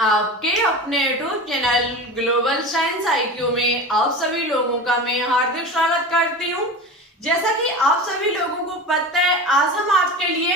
आपके अपने YouTube channel global science IQ में आप सभी लोगों का मैं हार्दिक स्वागत करती हूँ। जैसा कि आप सभी लोगों को पता है, आज हम आपके लिए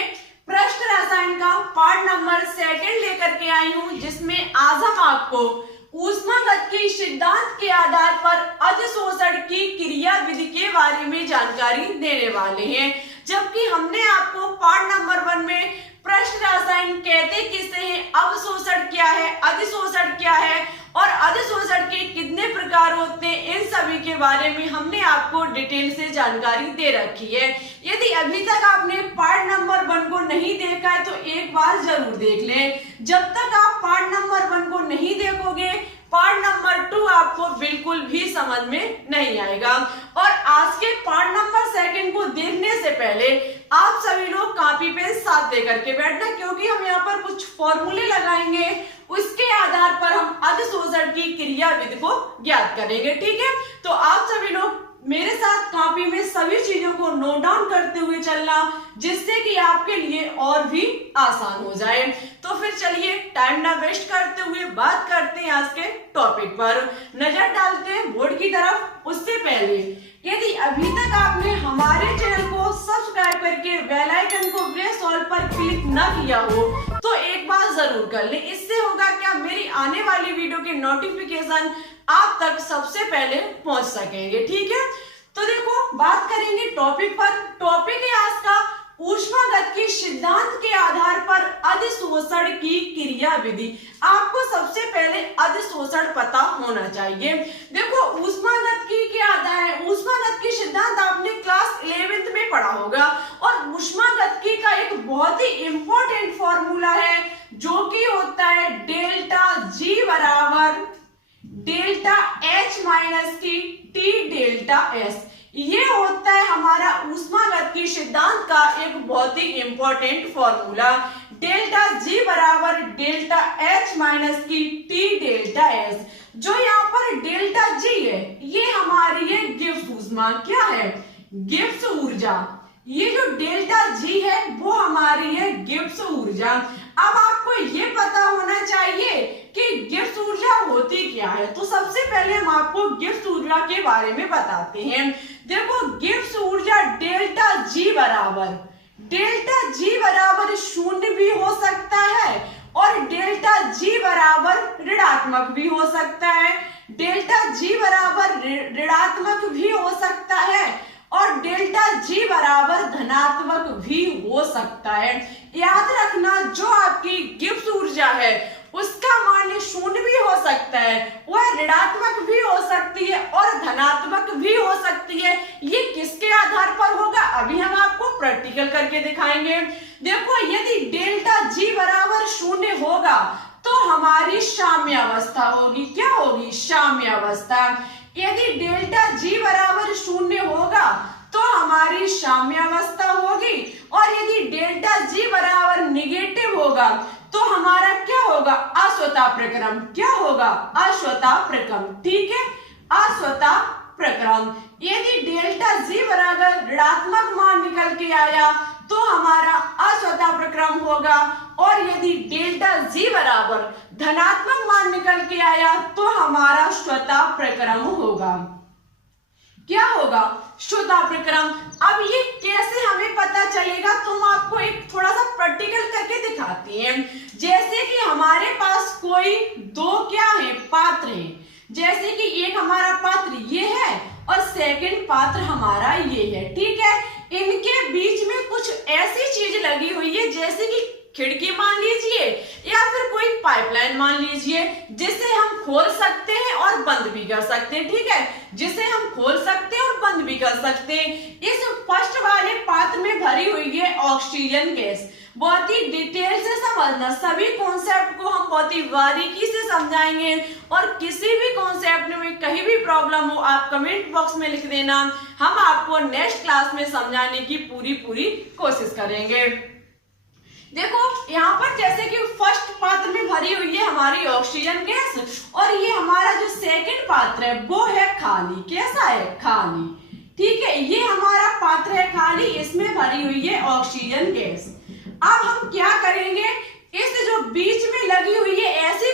पृष्ठ रसायन का पार्ट नंबर 2 लेकर के आई हूँ, जिसमें आज हम आपको ऊष्मागतिकी सिद्धांत के आधार पर अधिशोषण की क्रिया विधि के बारे में जानकारी देने वाले हैं। जबकि हमने आपको पार्ट नंबर 1 में पृष्ठ रसायन कहते किसे हैं, अवशोषण क्या है, अधिशोषण क्या है और अधिशोषण के कितने प्रकार होते हैं, इन सभी के बारे में हमने आपको डिटेल से जानकारी दे रखी है। यदि अभी तक आपने पार्ट नंबर 1 को नहीं देखा है तो एक बार जरूर देख लें। जब तक आप पार्ट नंबर 1 को नहीं देखोगे, पार्ट नंबर 2 आपको बिल्कुल भी समझ में नहीं आएगा। और आज के पार्ट नंबर 2 को देखने से पहले आप सभी लोग कॉपी पेन साथ लेकर के बैठना, क्योंकि हम यहाँ पर कुछ फॉर्मूले लगाएंगे, उसके आधार पर हम अधिशोषण की क्रिया विधि को ज्ञात करेंगे। ठीक है, तो आप सभी लोग मेरे साथ कॉपी में सभी चीजों को नोट डाउन करते हुए चलना, जिससे कि आपके लिए और भी आसान हो जाए। तो फिर चलिए टाइम ना वेस्ट करते हुए बात करते हैं आज के टॉपिक पर। नजर डालते हैं बोर्ड की तरफ। उससे पहले यदि अभी तक आपने हमारे चैनल को सब्सक्राइब करके बेल आइकन को प्रेस ऑल पर क्लिक न किया हो तो एक बार जरूर कर लें। इससे होगा क्या, मेरी आने वाली वीडियो के नोटिफिकेशन आप तक सबसे पहले पहुंच सकेंगे। ठीक है, तो देखो बात करेंगे टॉपिक पर। टॉपिक है आज का ऊष्मागतिकी सिद्धांत के आधार पर अधिशोषण की क्रिया विधि। आपको सबसे पहले अधिशोषण पता होना चाहिए। देखो ऊष्मागतिकी क्या आता है, ऊष्मागतिकी सिद्धांत आपने क्लास 11th में पढ़ा होगा और ऊष्मागतिकी का एक बहुत ही इंपॉर्टेंट फॉर्मूला है, जो कि होता है डेल्टा जी बराबर डेल्टा एच माइनस की टी डेल्टा एस। ये होता है हमारा ऊष्मागतिकी सिद्धांत का एक बहुत ही इंपॉर्टेंट फॉर्मूला। डेल्टा जी बराबर डेल्टा एच माइनस की टी डेल्टा एस। जो यहाँ पर डेल्टा जी है, ये हमारी है गिब्स ऊष्मा। क्या है? गिब्स ऊर्जा। ये जो डेल्टा जी है वो हमारी है गिब्स ऊर्जा। अब आपको ये पता होना चाहिए कि गिब्स ऊर्जा होती क्या है, तो सबसे पहले हम आपको गिब्स ऊर्जा के बारे में बताते हैं। देखो गिब्स ऊर्जा डेल्टा जी बराबर 0 भी हो सकता है और डेल्टा जी बराबर ऋणात्मक भी हो सकता है। डेल्टा जी बराबर ऋणात्मक भी हो सकता है और डेल्टा जी बराबर धनात्मक भी हो सकता है। याद रखना, जो आपकी गिब्स ऊर्जा है उसका मान 0 भी हो सकता है, वह ऋणात्मक भी हो सकती है और धनात्मक भी हो सकती है। ये किसके आधार पर होगा, अभी हम आपको प्रैक्टिकल करके दिखाएंगे। देखो यदि डेल्टा जी बराबर 0 होगा तो हमारी साम्यावस्था होगी। क्या होगी? साम्यावस्था। यदि डेल्टा जी बराबर 0 होगा तो हमारी साम्यावस्था होगी और यदि डेल्टा जी बराबर निगेटिव होगा तो हमारा क्या होगा? अस्वतः प्रक्रम। क्या होगा? अस्वतः प्रक्रम। ठीक है, अस्वतः प्रक्रम। यदि डेल्टा जी बराबर ऋणात्मक मान निकल के आया तो हमारा अस्वतः प्रक्रम होगा और यदि डेल्टा जी बराबर धनात्मक मान निकल के आया तो हमारा स्वतः प्रक्रम होगा। क्या होगा? स्वतः प्रक्रम। अब ये कैसे हमें पता चलेगा, तो हम आपको एक थोड़ा सा प्रैक्टिकल करके दिखाते हैं। जैसे कि हमारे पास कोई दो क्या है, पात्र हैं। जैसे कि एक हमारा पात्र ये है और सेकंड पात्र हमारा ये है। ठीक है, इनके बीच में कुछ ऐसी चीज लगी हुई है, जैसे कि खिड़की मान लीजिए या फिर कोई पाइपलाइन मान लीजिए, जिसे हम खोल सकते हैं और बंद भी कर सकते हैं। ठीक है, जिसे हम खोल सकते हैं और बंद भी कर सकते हैं। इस फर्स्ट वाले पात्र में भरी हुई है ऑक्सीजन गैस। बहुत ही डिटेल से समझना, सभी कॉन्सेप्ट को हम बहुत ही बारीकी से समझाएंगे और किसी भी कॉन्सेप्ट में कहीं भी प्रॉब्लम हो आप कमेंट बॉक्स में लिख देना, हम आपको नेक्स्ट क्लास में समझाने की पूरी कोशिश करेंगे। देखो यहाँ पर जैसे कि फर्स्ट पात्र में भरी हुई है हमारी ऑक्सीजन गैस और ये हमारा जो सेकंड पात्र है वो है खाली। कैसा है? खाली। ठीक है, ये हमारा पात्र है खाली, इसमें भरी हुई है ऑक्सीजन गैस। अब हम क्या करेंगे, इस जो बीच में लगी हुई है ऐसी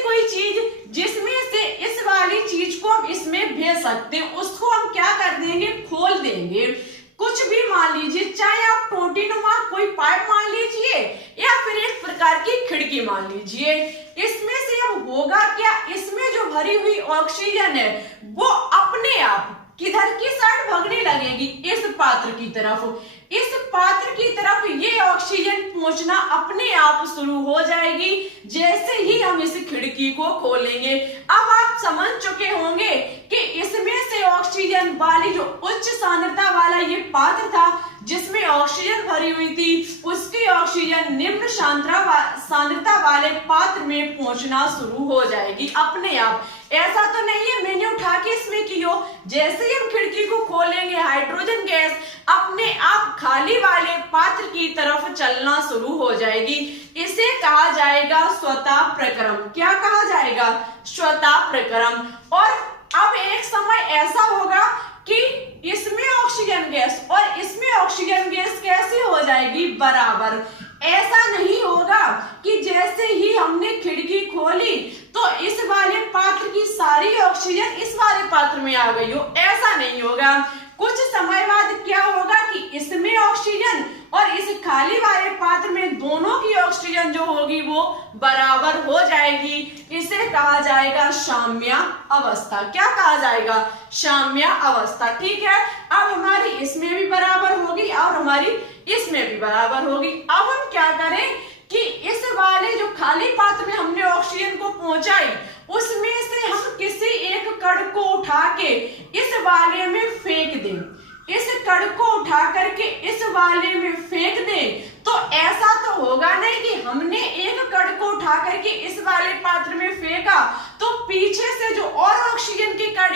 लीजिए, चाहे आप टोटीनुमा कोई पाइप मान लीजिए या फिर एक प्रकार की खिड़की मान लीजिए, इसमें से अब होगा क्या, इसमें जो भरी हुई ऑक्सीजन है वो अपने आप किधर की साइड भागने लगेगी, इस पात्र की तरफ। इस पात्र की तरफ ये ऑक्सीजन पहुंचना अपने आप शुरू हो जाएगी जैसे ही हम इस खिड़की को खोलेंगे। अब आप समझ चुके होंगे कि इसमें से ऑक्सीजन वाली जो उच्च सांद्रता वाला ये पात्र था जिसमें ऑक्सीजन भरी हुई थी, उसकी ऑक्सीजन निम्न सांद्रता वाले पात्र में पहुंचना शुरू हो जाएगी अपने आप। ऐसा तो नहीं है मैंने उठा के इसमें की हो, जैसे ही हम खिड़की को खोलेंगे हाइड्रोजन गैस अपने आप खाली वाले पात्र की तरफ चलना शुरू हो जाएगी। इसे कहा जाएगा स्वतः प्रक्रम। क्या कहा जाएगा? स्वतः प्रक्रम। और अब एक समय ऐसा होगा कि इसमें ऑक्सीजन गैस और इसमें ऑक्सीजन गैस कैसे हो जाएगी? बराबर। ऐसा नहीं होगा कि जैसे ही हमने खिड़की खोली तो इस वाले पात्र की सारी ऑक्सीजन इस वाले पात्र में आ गई हो, ऐसा नहीं होगा। कुछ समय बाद क्या होगा कि इसमें ऑक्सीजन और इस खाली वाले पात्र में दोनों की ऑक्सीजन जो होगी वो बराबर हो जाएगी। इसे कहा जाएगा साम्य अवस्था। क्या कहा जाएगा? साम्य अवस्था। ठीक है, अब हमारी इसमें भी बराबर होगी और हमारी इसमें भी बराबर होगी। अब हम क्या करें कि इस वाले जो खाली पात्र में हमने ऑक्सीजन को पहुंचाई उसमें से हम किसी एक कण को उठा के इस वाले में फेंक दें। इस कण को उठा करके इस वाले में फेंक दें तो ऐसा तो होगा नहीं कि हमने एक कण को उठा करके इस वाले पात्र में फेंका तो पीछे से जो और ऑक्सीजन के कण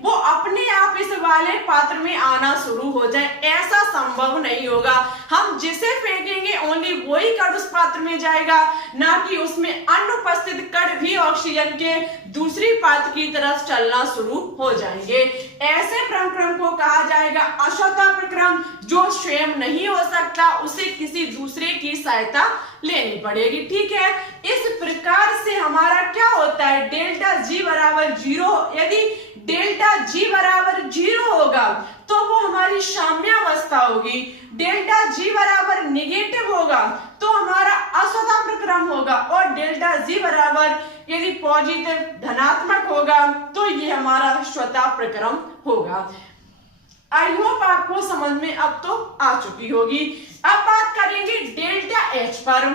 वो अपने आप इस वाले पात्र में आना शुरू हो जाए, ऐसा संभव नहीं होगा। हम जिसे फेंकेंगे ओनली वही कण उस पात्र में जाएगा, ना कि उसमें अनुपस्थित कण भी ऑक्सीजन के दूसरी पात्र की तरफ चलना शुरू हो जाएंगे। ऐसे प्रक्रम को कहा जाएगा अस्वतः प्रक्रम। जो स्वयं नहीं हो सकता उसे किसी दूसरे की सहायता लेनी पड़ेगी। ठीक है, इस प्रकार से हमारा क्या होता है, डेल्टा जी बराबर 0। यदि डेल्टा जी बराबर 0 होगा तो वो हमारी साम्य अवस्था होगी। डेल्टा जी बराबर निगेटिव होगा तो हमारा अस्वतः प्रक्रम होगा और डेल्टा जी बराबर यदि पॉजिटिव धनात्मक होगा तो ये हमारा स्वतः प्रक्रम होगा। आई होप आपको समझ में अब तो आ चुकी होगी। अब बात करेंगे डेल्टा एच पर।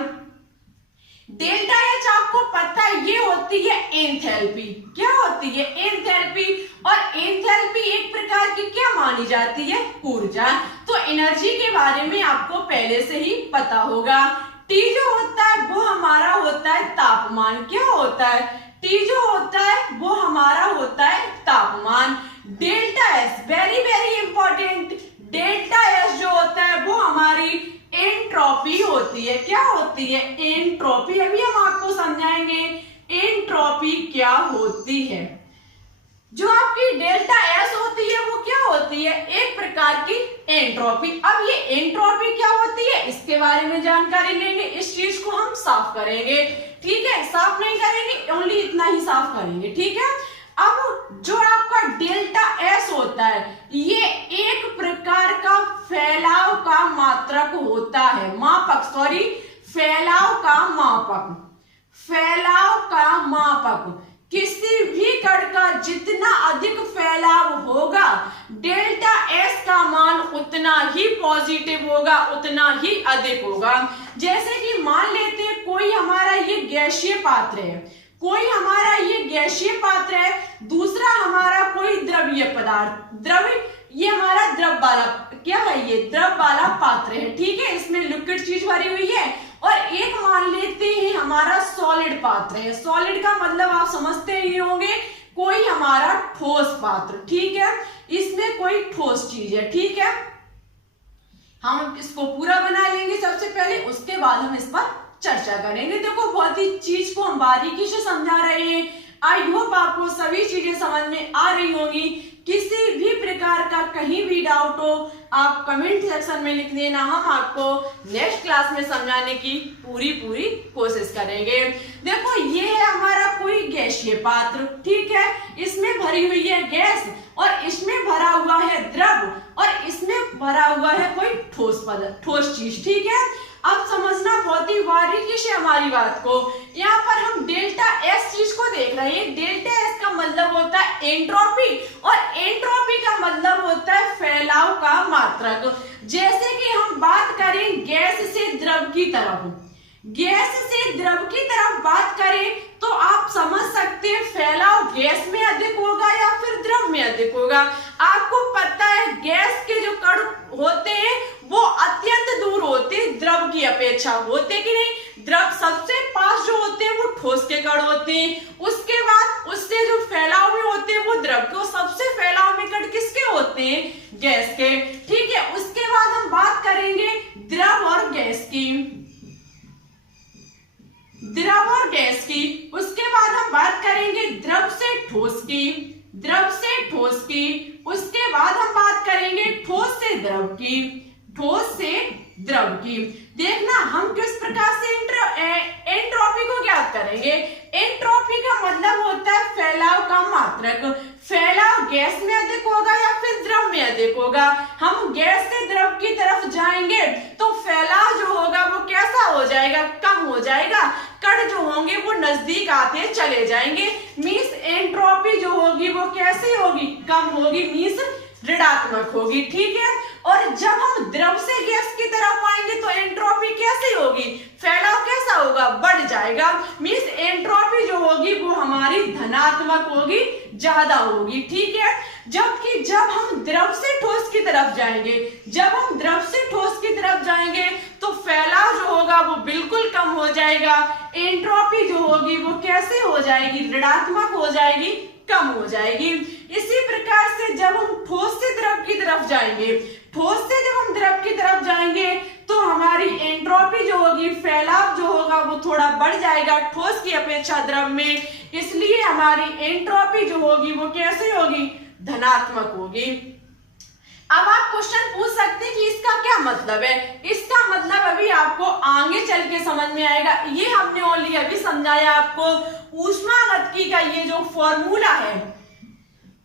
डेल्टा एच आपको पता है ये होती है एंथैल्पी। क्या होती है? एंथैल्पी। और एंथैल्पी एक प्रकार की क्या मानी जाती है? ऊर्जा। तो एनर्जी के बारे में आपको पहले से ही पता होगा। टी जो होता है वो हमारा होता है तापमान। क्या होता है? टी जो होता है वो हमारा होता है तापमान। Delta S very very important, delta S जो होता है वो हमारी एंट्रोपी होती है। क्या होती है? एंट्रोपी। अभी हम आपको समझाएंगे एंट्रोपी क्या होती है। जो आपकी डेल्टा एस होती है वो क्या होती है? एक प्रकार की एंट्रोपी। अब ये एंट्रोपी क्या होती है इसके बारे में जानकारी लेंगे, इस चीज को हम साफ करेंगे। ठीक है, साफ नहीं करेंगे, ओनली इतना ही साफ करेंगे। ठीक है, अब जो आपका डेल्टा एस होता है ये एक प्रकार का फैलाव का मात्रक होता है, मापक, सॉरी फैलाव का मापक। फैलाव का मापक किसी भी कण का जितना अधिक फैलाव होगा डेल्टा एस का मान उतना ही पॉजिटिव होगा, उतना ही अधिक होगा। जैसे कि मान लेते हैं कोई हमारा ये गैसीय पात्र है, कोई हमारा ये गैसीय पात्र है, दूसरा हमारा कोई द्रवीय पदार्थ, ये हमारा द्रव वाला क्या है, ये द्रव वाला पात्र है। ठीक है, इसमें लिक्विड चीज भरी हुई है। और एक मान लेते हैं हमारा सॉलिड पात्र है। सॉलिड का मतलब आप समझते ही होंगे, कोई हमारा ठोस पात्र। ठीक है, इसमें कोई ठोस चीज है। ठीक है, हम इसको पूरा बना लेंगे सबसे पहले, उसके बाद हम इस पर चर्चा करेंगे। देखो बहुत ही चीज को हम बारीकी से समझा रहे हैं। आई होप आपको सभी चीजें समझ में आ रही होंगी। किसी भी प्रकार का कहीं भी डाउट हो आप कमेंट सेक्शन में लिख देना, हम आपको नेक्स्ट क्लास में समझाने की पूरी कोशिश करेंगे। देखो ये है हमारा कोई गैसीय पात्र। ठीक है, इसमें भरी हुई है गैस और इसमें भरा हुआ है द्रव और इसमें भरा हुआ है कोई ठोस पदार्थ, ठोस चीज। ठीक है, अब समझना बहुत ही बारीकी से हमारी बात को। यहाँ पर हम डेल्टा एस चीज को देख रहे हैं। डेल्टा एस का मतलब होता है एंट्रोपी, और एंट्रोपी का मतलब होता है फैलाव का मात्रक। जैसे कि हम बात करें गैस से द्रव की तरफ, गैस से द्रव की तरफ बात करें तो आप समझ सकते हैं फैलाव गैस में अधिक होगा या फिर द्रव में अधिक होगा। आपको पता है गैस के जो कण होते हैं वो अत्यंत दूर होते हैं द्रव की अपेक्षा, होते कि नहीं। द्रव सबसे पास जो होते हैं वो ठोस के कण होते हैं, उसके बाद उससे जो फैलाव में होते हैं वो द्रव के, सबसे फैलाव में कण किसके होते हैं, गैस के। ठीक है, उसके बाद हम बात करेंगे द्रव और गैस की, द्रव और गैस की। उसके बाद हम बात करेंगे द्रव से ठोस की, द्रव से ठोस की। उसके बाद हम बात करेंगे ठोस से द्रव की, ठोस से द्रव की। देखना हम किस प्रकार से एंट्रोपी को ज्ञात करेंगे। एंट्रोपी का मतलब होता है फैलाव का मात्रक। फैलाव गैस में अधिक होगा या फिर द्रव में अधिक होगा। हम गैस से द्रव की तरफ जाएंगे तो फैलाव जो होगा वो कैसा हो जाएगा, कम हो जाएगा। कण जो होंगे वो नजदीक आते चले जाएंगे। मींस एंट्रोपी जो होगी वो कैसी होगी, कम होगी, मींस ऋणात्मक होगी। ठीक है, और जब हम द्रव से गैस की तरफ आएंगे तो एंट्रोपी कैसी होगी, फैलाव कैसा होगा, बढ़ जाएगा। मींस एंट्रोपी जो होगी वो हमारी धनात्मक होगी, ज्यादा होगी। ठीक है, जबकि जब हम द्रव से ठोस की तरफ जाएंगे, जब हम द्रव से ठोस की तरफ जाएंगे तो फैलाव जो होगा वो बिल्कुल कम हो जाएगा। एंट्रोपी जो होगी वो कैसे हो जाएगी, ऋणात्मक हो जाएगी, कम हो जाएगी। इसी प्रकार से जब हम ठोस से द्रव की तरफ जाएंगे, ठोस से जब हम द्रव की तरफ जाएंगे तो हमारी एंट्रोपी जो होगी, फैलाव जो होगा वो थोड़ा बढ़ जाएगा ठोस की अपेक्षा द्रव में। इसलिए हमारी एंट्रोपी जो होगी वो कैसे होगी, धनात्मक होगी। अब आप क्वेश्चन पूछ सकते हैं कि इसका क्या मतलब है। इसका मतलब अभी आपको आगे चल के समझ में आएगा। ये हमने ओनली अभी समझाया आपको। ऊष्मागतिकी का ये जो फॉर्मूला है,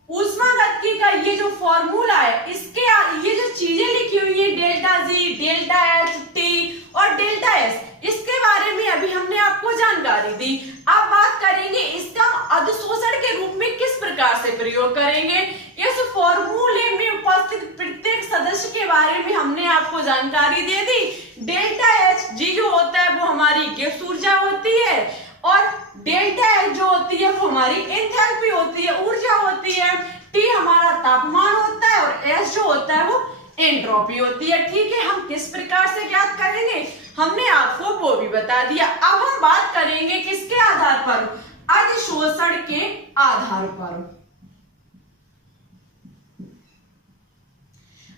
ऊष्मागतिकी का ये जो फॉर्मूला है, इसके ये जो चीजें लिखी हुई है delta G, delta H, T और डेल्टा एस, इसके बारे में अभी हमने आपको जानकारी दी। अब बात करेंगे इसका अधिशोषण के रूप में किस प्रकार से प्रयोग करेंगे। इस फॉर्मूले में उपस्थित प्रत्येक सदस्य के बारे में हमने आपको जानकारी दे दी। डेल्टा एच जी जो होता है वो हमारी गिब्स ऊर्जा होती है, और डेल्टा एच जो होती है वो हमारी एंथैल्पी होती है, ऊर्जा होती है। टी हमारा तापमान होता है और एस जो होता है वो एंट्रोपी होती है। ठीक है, हम किस प्रकार से ज्ञात करेंगे हमने आपको वो भी बता दिया। अब हम बात करेंगे किसके आधार पर, अधिशोषण के आधार पर।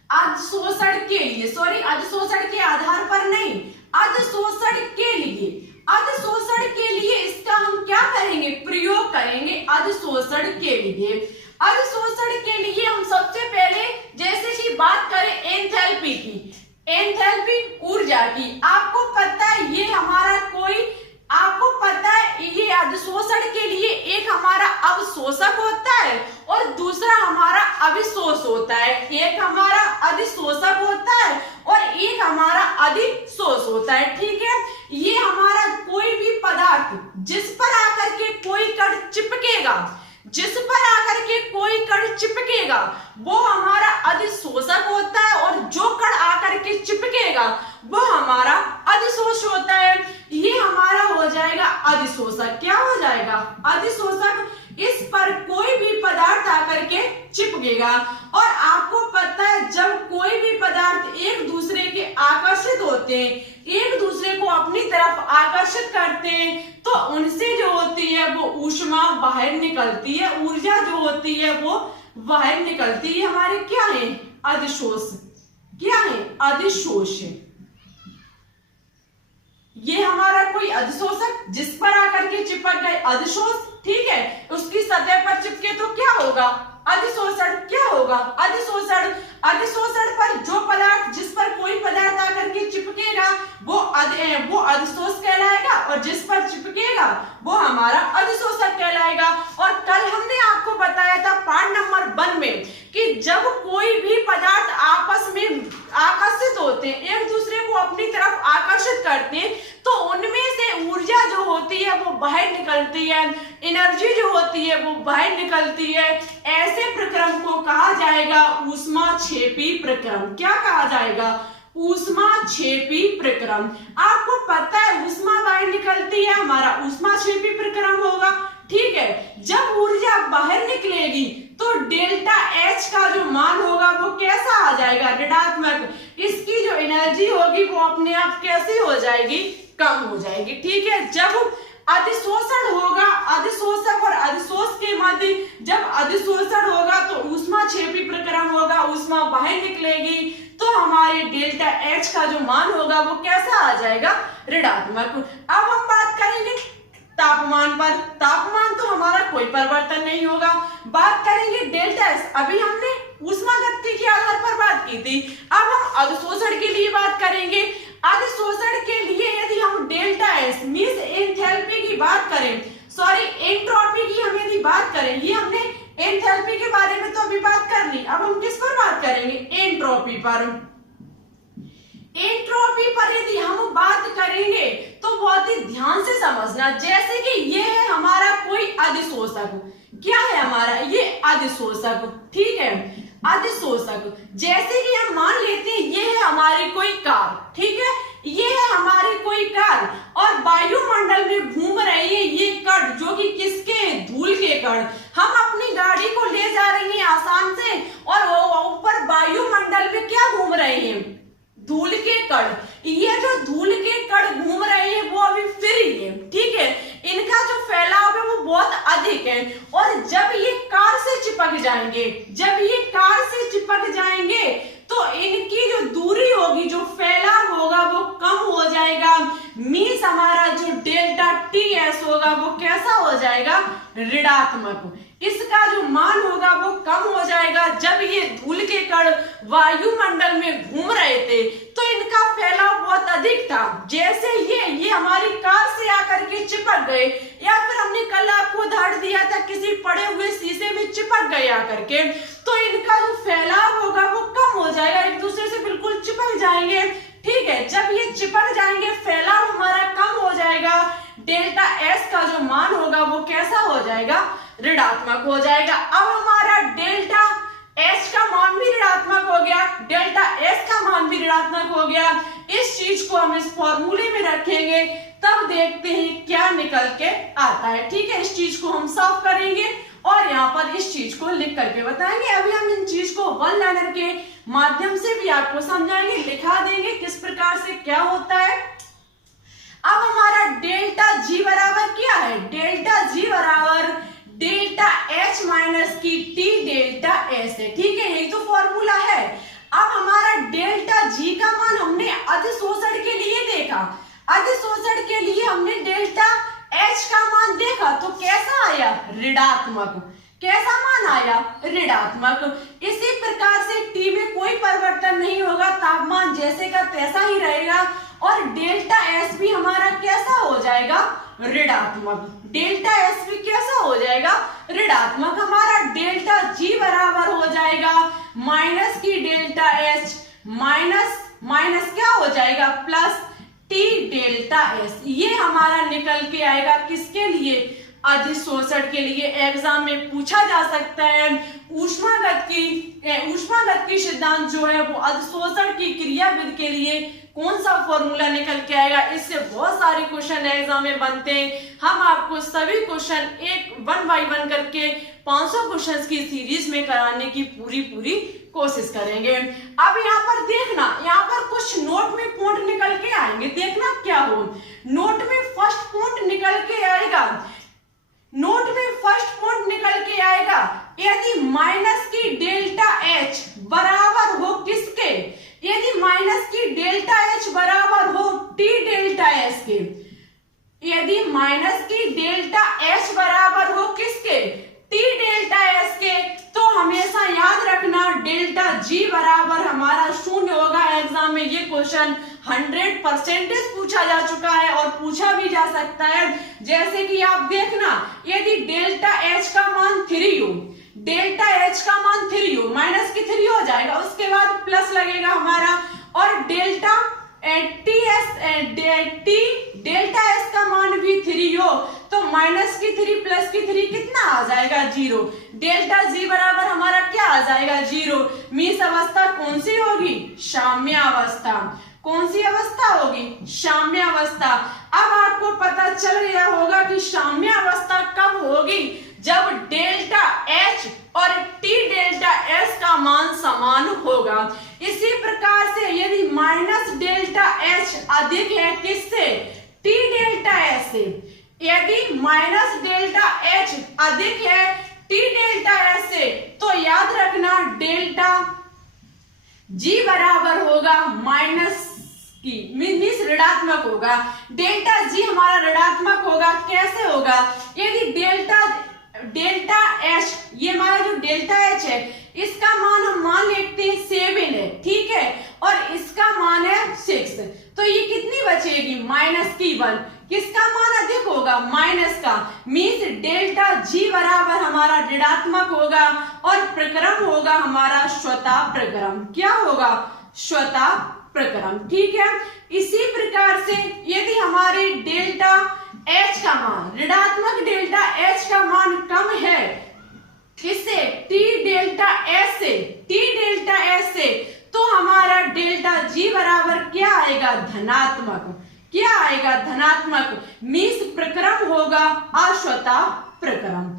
अधिशोषण के लिए, सॉरी, अधिशोषण के आधार पर नहीं, अधिशोषण के लिए, अधिशोषण के लिए इसका हम क्या करेंगे, प्रयोग करेंगे अधिशोषण के लिए। अधिशोषण के लिए हम सबसे पहले जैसे कि बात करें एंथैल्पी की, एंथैल्पी ऊर्जा की। आपको पता है ये हमारा कोई, आपको पता है ये अधिशोषण के लिए एक हमारा अवशोषक होता है और दूसरा हमारा अभिशोष होता है। एक हमारा अधिशोषक होता है और एक हमारा अधिशोष होता है। ठीक है, ये हमारा कोई भी पदार्थ जिस पर आकर के कोई कण चिपकेगा, जिस पर आकर के कोई कण चिपकेगा वो हमारा अधिशोषक होता है, और जो कण आकर के चिपकेगा वो हमारा अधिशोष होता है। ये हमारा हो जाएगा अधिशोषक। क्या हो जाएगा, अधिशोषक। इस पर कोई भी पदार्थ आकर के चिपकेगा, और आपको पता है जब कोई भी पदार्थ एक दूसरे के आकर्षित होते हैं, एक दूसरे को अपनी तरफ आकर्षित करते हैं, तो उनसे जो होती है वो ऊष्मा बाहर निकलती है, ऊर्जा जो होती है वो बाहर निकलती है। हमारे क्या है, अधिशोष। क्या है, अधिशोष। ये हमारा कोई अधिशोषक जिस पर आकर के चिपक गए, अधिशोष। ठीक है, उसकी सतह पर चिपके तो क्या होगा, अधिशोषण। क्या होगा, अधिशोषण। अधिशोषण पर जो पदार्थ, जिस पर कोई पदार्थ आकर के चिपकेगा वो अधिशोष कहलाएगा, और जिस पर चिपकेगा वो हमारा अधिशोषक कहलाएगा। और कल हमने आपको बताया था पार्ट नंबर 1 में कि जब कोई भी पदार्थ आपस में एनर्जी जो होती है वो बाहर निकलती है, ऐसे प्रक्रम को कहा जाएगा ऊष्माक्षेपी प्रक्रम। क्या कहा जाएगा? ऊष्माक्षेपी प्रक्रम। आपको पता है ऊष्मा बाहर निकलती है, हमारा ऊष्माक्षेपी प्रक्रम होगा। ठीक है, जब ऊर्जा बाहर निकलेगी तो डेल्टा एच का जो मान होगा वो कैसा आ जाएगा? ऋणात्मक। इसकी जो एनर्जी होगी वो अपने आप कैसी हो जाएगी? कम हो जाएगी। ठीक है, जब अधिशोषण होगा, अधिशोषक और अधिशोष के मध्य जब अधिशोषण होगा तो ऊष्माक्षेपी प्रक्रम होगा, ऊष्मा बाहर निकलेगी तो हमारे डेल्टा एच का जो मान होगा वो कैसा आ जाएगा? ऋणात्मक। अब हम बात करेंगे तापमान पर। तापमान तो हमारा कोई परिवर्तन नहीं होगा। बात करेंगे डेल्टा एस। अभी हमने ऊष्मागतिकी के आधार पर बात की थी, अब हम अधिशोषण के लिए बात करेंगे। अधिशोषण के लिए यदि हम डेल्टा एस मींस एंथैल्पी की बात करें, सॉरी एंट्रोपी की हम यदि बात करें, ये हमने एंथैल्पी के बारे में तो अभी बात कर ली, अब हम किस पर बात करेंगे? एंट्रोपी पर। एंट्रोपी पर यदि हम बात करेंगे तो बहुत ही ध्यान से समझना। जैसे कि ये है हमारा कोई अधिशोषक, क्या है हमारा? ये अधिशोषक। ठीक है, अधिशोषक। जैसे कि हम मान लेते हैं ये है हमारी कोई कार, ठीक है, ये है हमारी कोई कार और वायुमंडल में घूम रहे हैं ये कण, जो कि किसके? धूल के कण। हम अपनी गाड़ी को ले जा रहे हैं आसान से और ऊपर वायुमंडल में क्या घूम रहे हैं? धूल के कण। ये जो धूल के कण घूम रहे हैं वो अभी फ्री है। ठीक है, इनका जो फैलाव है वो बहुत अधिक है और जब ये कार से चिपक जाएंगे, जब ये कार से चिपक जाएंगे तो इनकी जो दूरी होगी, जो फैलाव होगा वो कम हो जाएगा। मींस हमारा जो डेल्टा टी एस होगा वो कैसा हो जाएगा? ऋणात्मक। इसका जो मान होगा वो कम हो जाएगा। जब ये धूल के कण वायुमंडल में घूम रहे थे तो इनका फैलाव बहुत अधिक था। जैसे ये हमारी कार से आकर के चिपक गए, या फिर हमने कल आपको उदाहरण दिया था किसी पड़े हुए शीशे में चिपक गए आकर के, तो इनका जो फैलाव होगा वो कम हो जाएगा, एक दूसरे से बिल्कुल चिपक जाएंगे। ठीक है, जब ये चिपक जाएंगे फैलाव हमारा कम हो जाएगा, डेल्टा एस का जो मान होगा वो कैसा हो जाएगा? ऋणात्मक हो जाएगा। अब हमारा डेल्टा एच का मान भी ऋणात्मक हो गया, डेल्टा एस का मान भी ऋणात्मक हो गया। इस चीज को हम इस फॉर्मूले में रखेंगे, तब देखते हैं क्या निकल के आता है। ठीक है, इस चीज को हम सॉल्व करेंगे और यहाँ पर इस चीज को लिख करके बताएंगे। अभी हम इन चीज को वन लाइनर के माध्यम से भी आपको समझाएंगे, लिखा देंगे किस प्रकार से क्या होता है। अब हमारा डेल्टा जी बराबर क्या है? डेल्टा जी बराबर डेल्टा एच माइनस की टी डेल्टा एस है। ठीक है, यही तो फॉर्मूला है। अब हमारा डेल्टा जी का मान हमने अधिशोषण के लिए देखा, अधिशोषण के लिए हमने डेल्टा एच का मान देखा तो कैसा आया? ऋणात्मक। कैसा मान आया? ऋणात्मक। इसी प्रकार से टी में कोई परिवर्तन नहीं होगा, तापमान जैसे का तैसा ही रहेगा और डेल्टा एस भी हमारा कैसा हो जाएगा? ऋणात्मक। डेल्टा एस भी कैसा हो जाएगा? ऋणात्मक। हमारा डेल्टा जी बराबर हो जाएगा माइनस की डेल्टा एच माइनस माइनस क्या हो जाएगा? Plus T delta S. ये हमारा निकल के आएगा किसके लिए? अधिशोषण के लिए। एग्जाम में पूछा जा सकता है ऊष्मागतिकी सिद्धांत जो है वो अधिशोषण की क्रियाविधि के लिए कौन सा फॉर्मूला निकल के आएगा। इससे बहुत सारे क्वेश्चन एग्जाम में बनते हैं। हम आपको सभी क्वेश्चन एक 1 बाय 1 करके 500 क्वेश्चंस की सीरीज में कराने की पूरी कोशिश करेंगे। अब यहाँ पर देखना, यहाँ पर कुछ नोट में पॉइंट निकल के आएंगे, देखना क्या हो। नोट में फर्स्ट पॉइंट निकल के आएगा, नोट में फर्स्ट पॉइंट निकल के आएगा यदि माइनस की डेल्टा एच बराबर हो किसके? यदि माइनस की डेल्टा एच बराबर हो टी डेल्टा एस के। यदि माइनस की डेल्टा एच बराबर हो किसके? टी डेल्टा एस के, तो हमेशा याद रखना डेल्टा जी बराबर हमारा 0 होगा। एग्जाम में ये क्वेश्चन 100% पूछा जा चुका है और पूछा भी जा सकता है। जैसे कि आप देखना, यदि डेल्टा एच का मान 3 हो, डेल्टा एच का मान 3 हो, माइनस की 3 हो जाएगा, उसके बाद प्लस लगेगा हमारा, और डेल्टा एस का मान भी 3 हो तो माइनस की 3 प्लस की 3 कितना आ जाएगा 0। डेल्टा जी बराबर हमारा क्या आ जाएगा 0। मीन्स अवस्था कौन सी होगी साम्य अवस्था। कौन सी अवस्था होगी साम्य अवस्था। अब आपको पता चल गया होगा कि साम्य अवस्था कब होगी जब डेल्टा एच और टी डेल्टा एस का मान समान होगा। इसी प्रकार से यदि माइनस डेल्टा एच अधिक है किससे टी डेल्टा एस से, यदि माइनस डेल्टा एच अधिक है टी डेल्टा एस से, तो याद रखना डेल्टा जी बराबर होगा माइनस की मीन्स ऋणात्मक होगा। डेल्टा जी हमारा ऋणात्मक होगा। कैसे होगा यदि डेल्टा एच, ये हमारा जो डेल्टा एच है इसका मान हम मान लेते हैं 7 है, ठीक है, और इसका मान है 6, तो ये कितनी बचेगी माइनस की 1। किसका मान अधिक होगा माइनस का। मीन्स डेल्टा जी बराबर हमारा ऋणात्मक होगा और प्रक्रम होगा हमारा स्वतः प्रक्रम। क्या होगा स्वतः प्रक्रम, ठीक है। इसी प्रकार से यदि हमारी डेल्टा एच का मान ऋणात्मक डेल्टा एच का मान कम है किससे टी डेल्टा एस से, टी डेल्टा एस से, तो हमारा डेल्टा जी बराबर क्या आएगा धनात्मक। क्या आएगा धनात्मक। मीन्स प्रक्रम होगा अस्वतः प्रक्रम।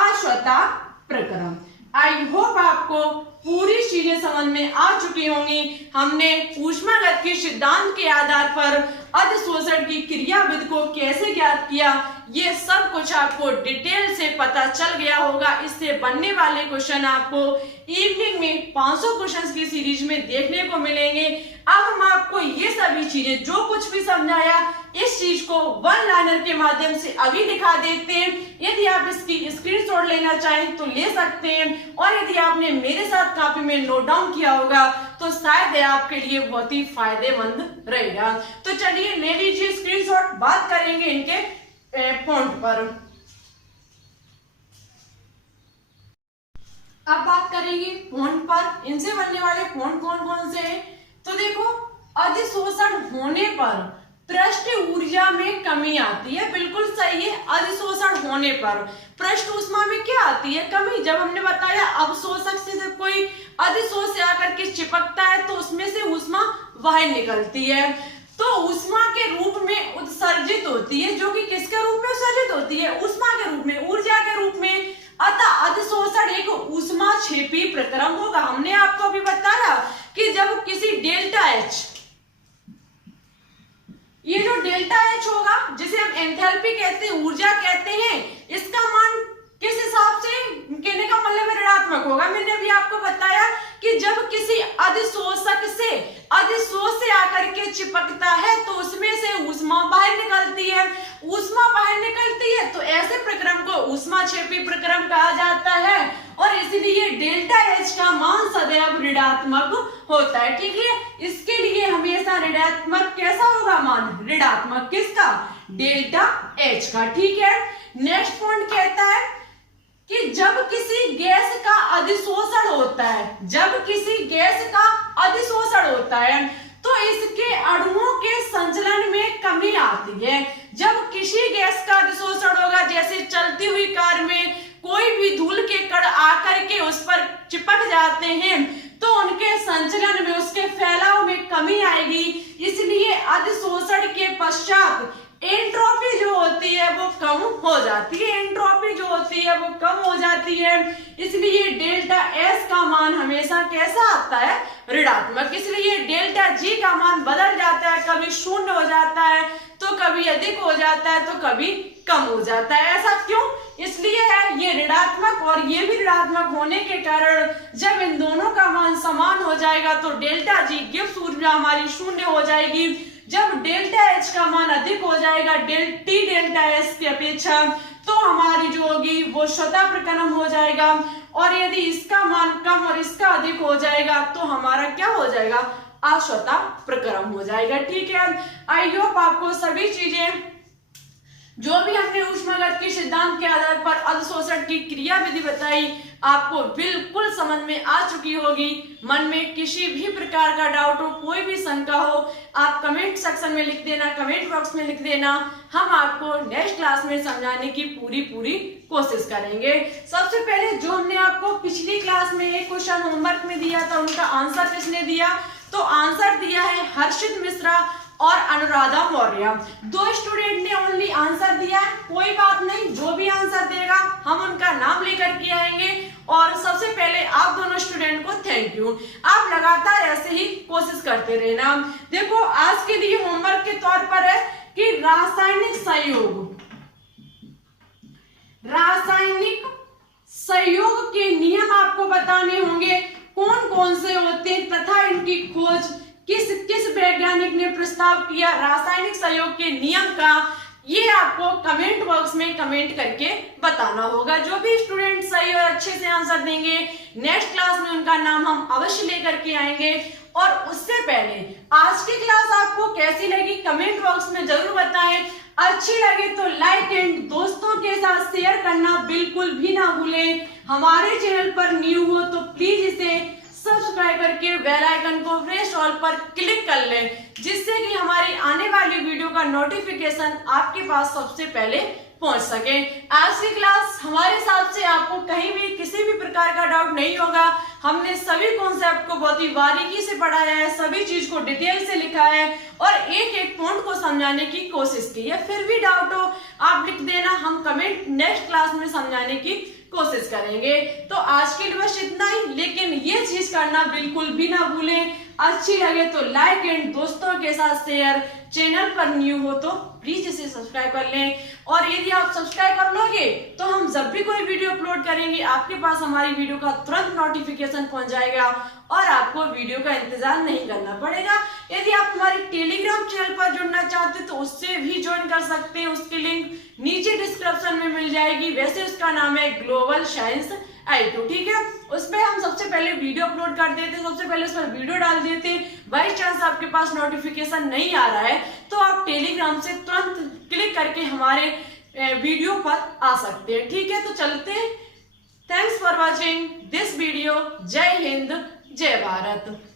अस्वतः प्रक्रम। आई होप आपको पूरी चीजें समझ में आ चुकी होंगी। हमने ऊष्मागतिकी सिद्धांत के आधार पर अधिशोषण की क्रियाविधि को कैसे ज्ञात किया, ये सब कुछ आपको डिटेल से पता चल गया होगा। इससे बनने वाले क्वेश्चन आपको इवनिंग में 500 क्वेश्चंस की सीरीज में देखने को मिलेंगे। अब हम आपको ये सभी चीजें जो कुछ भी समझाया इस चीज को वन लाइनर के माध्यम से अभी दिखा देते हैं। यदि आप इसकी स्क्रीनशॉट लेना चाहें तो ले सकते हैं, और यदि आपने मेरे साथ कॉपी में नोट डाउन किया होगा तो शायद आपके लिए बहुत ही फायदेमंद रहेगा। तो चलिए ले लीजिए स्क्रीनशॉट। बात करेंगे इनके पॉइंट पर। अब बात करेंगे पॉइंट पर। इनसे बनने वाले पॉइंट कौन कौन से हैं। तो देखो अधिशोषण होने पर पृष्ठ ऊर्जा में कमी आती है, बिल्कुल सही है। अधिशोषण होने पर पृष्ठ ऊष्मा में क्या आती है कमी। जब हमने बताया अवशोषक से जब कोई अधिशोष से आकर के चिपकता है तो उसमें से ऊष्मा बाहर निकलती है, तो ऊष्मा के रूप में उत्सर्जित होती है, जो कि किसके रूप में उत्सर्जित होती है ऊष्मा के रूप में, ऊर्जा के रूप में। अतः अधिशोषण एक ऊष्मा क्षेपी प्रक्रम होगा। हमने आपको अभी बताया कि जब किसी डेल्टा एच, ये जो डेल्टा एच होगा जिसे हम एंथैल्पी कहते हैं, ऊर्जा कहते हैं, इसका मान किस हिसाब से कहने का मतलब ऋणात्मक होगा। मैंने अभी आपको बताया कि जब किसी अधिशोषक से अधिशोष से आकर के चिपकता है तो उसमें से ऊष्मा बाहर निकलती है। ऊष्मा बाहर निकलती है तो ऐसे प्रक्रम को ऊष्मा क्षेपी प्रक्रम कहा जाता है, और इसलिए डेल्टा एच का मान सदैव ऋणात्मक होता है, ठीक है। इसके लिए हमेशा ऋणात्मक कैसा होगा मान ऋणात्मक किसका डेल्टा एच का, ठीक है। नेक्स्ट पॉइंट कहता है कि जब किसी गैस का अधिशोषण होता है, जब किसी गैस का अधिशोषण होता है तो इसके अणुओं के संचलन में कमी आती है। जब किसी गैस का अधिशोषण होगा, जैसे चलती हुई कार में कोई भी धूल के कण आकर के उस पर चिपक जाते हैं तो उनके संचलन में, उसके फैलाव में कमी आएगी। इसलिए अधिशोषण के पश्चात एंट्रोपी जो होती है वो कम हो जाती है, एंट्रोपी जो होती है वो कम हो जाती है। इसलिए डेल्टा एस का मान हमेशा कैसा आता है ऋणात्मक। इसलिए डेल्टा जी का मान बदल जाता है, कभी 0 हो जाता है तो कभी अधिक हो जाता है तो कभी कम हो जाता है। ऐसा क्यों? इसलिए है ये ऋणात्मक और ये भी ऋणात्मक होने के कारण जब इन दोनों का मान समान हो जाएगा तो डेल्टा जी गिब्स ऊर्जा हमारी 0 हो जाएगी। जब डेल्टा एच का मान अधिक हो जाएगा टी डेल्टा एस की अपेक्षा तो हमारी जो होगी वो स्वतः प्रक्रम हो जाएगा, और यदि इसका मान कम और इसका अधिक हो जाएगा तो हमारा क्या हो जाएगा अस्वतः प्रक्रम हो जाएगा, ठीक है। आई होप आपको सभी चीजें जो भी हमने ऊष्मागतिकी सिद्धांत के आधार पर अधिशोषण मेथड की क्रिया विधि बताई आपको बिल्कुल समझ में आ चुकी होगी। मन में किसी भी प्रकार का डाउट हो, कोई भी शंका हो, आप कमेंट सेक्शन में लिख देना, कमेंट बॉक्स में लिख देना। हम आपको नेक्स्ट क्लास में समझाने की पूरी कोशिश करेंगे। सबसे पहले जो हमने आपको पिछली क्लास में एक क्वेश्चन होमवर्क में दिया था, उनका आंसर किसने दिया? तो आंसर दिया है हर्षित मिश्रा और अनुराधा मौर्य। 2 स्टूडेंट ने ओनली आंसर दिया है, कोई बात नहीं, जो भी आंसर देगा हम उनका नाम लेकर के आएंगे। और सबसे पहले आप दोनों स्टूडेंट को थैंक यू। आप लगातार ऐसे ही कोशिश करते रहना। देखो आज के लिए होमवर्क के तौर पर है कि रासायनिक सहयोग के नियम आपको बताने होंगे, कौन कौन से होते हैं तथा इनकी खोज किस वैज्ञानिक ने प्रस्ताव किया रासायनिक सहयोग के नियम का, ये आपको कमेंट बॉक्स में कमेंट करके बताना होगा। जो भी स्टूडेंट सही और अच्छे से आंसर देंगे नेक्स्ट क्लास में उनका नाम हम अवश्य लेकर के आएंगे। और उससे पहले आज की क्लास आपको कैसी लगी कमेंट बॉक्स में जरूर बताएं। अच्छी लगे तो लाइक एंड दोस्तों के साथ शेयर करना बिल्कुल भी ना भूलें। हमारे चैनल पर न्यू हो तो प्लीज इसे सब्सक्राइब करके बेल आइकन को प्रेस ऑल पर क्लिक कर लें, जिससे कि हमारी आने वाली वीडियो का नोटिफिकेशन आपके पास सबसे पहले पहुंच सके। आज की क्लास हमारे हिसाब से आपको कहीं भी किसी भी प्रकार का डाउट नहीं होगा। हमने सभी कॉन्सेप्ट को बहुत ही बारीकी से पढ़ाया है, सभी चीज को डिटेल से लिखा है और एक एक पॉइंट को समझाने की कोशिश की है। फिर भी डाउट हो आप लिख देना, हम कमेंट नेक्स्ट क्लास में समझाने की कोशिश करेंगे। तो आज के लिए बस इतना ही, लेकिन ये चीज करना बिल्कुल भी ना भूलें। अच्छी लगे तो लाइक एंड दोस्तों के साथ शेयर, चैनल पर न्यू हो तो प्लीज इसे सब्सक्राइब कर लें। और यदि आप सब्सक्राइब कर लोगे तो हम जब भी कोई वीडियो अपलोड करेंगे आपके पास हमारी वीडियो का तुरंत नोटिफिकेशन पहुंच जाएगा और आपको वीडियो का इंतजार नहीं करना पड़ेगा। यदि आप हमारे टेलीग्राम चैनल पर जुड़ना चाहते तो उससे भी ज्वाइन कर सकते हैं, उसकी लिंक नीचे डिस्क्रिप्शन में मिल जाएगी। वैसे उसका नाम है ग्लोबल साइंस IQ, ठीक है। उस पर हम सबसे पहले वीडियो अपलोड कर देते, सबसे पहले उस पर वीडियो डाल देते। बाई चांस आपके पास नोटिफिकेशन नहीं आ रहा है तो आप टेलीग्राम से तुरंत क्लिक करके हमारे वीडियो पर आ सकते हैं, ठीक है। तो चलते हैं। Thanks for watching this video. जय हिंद, जय भारत।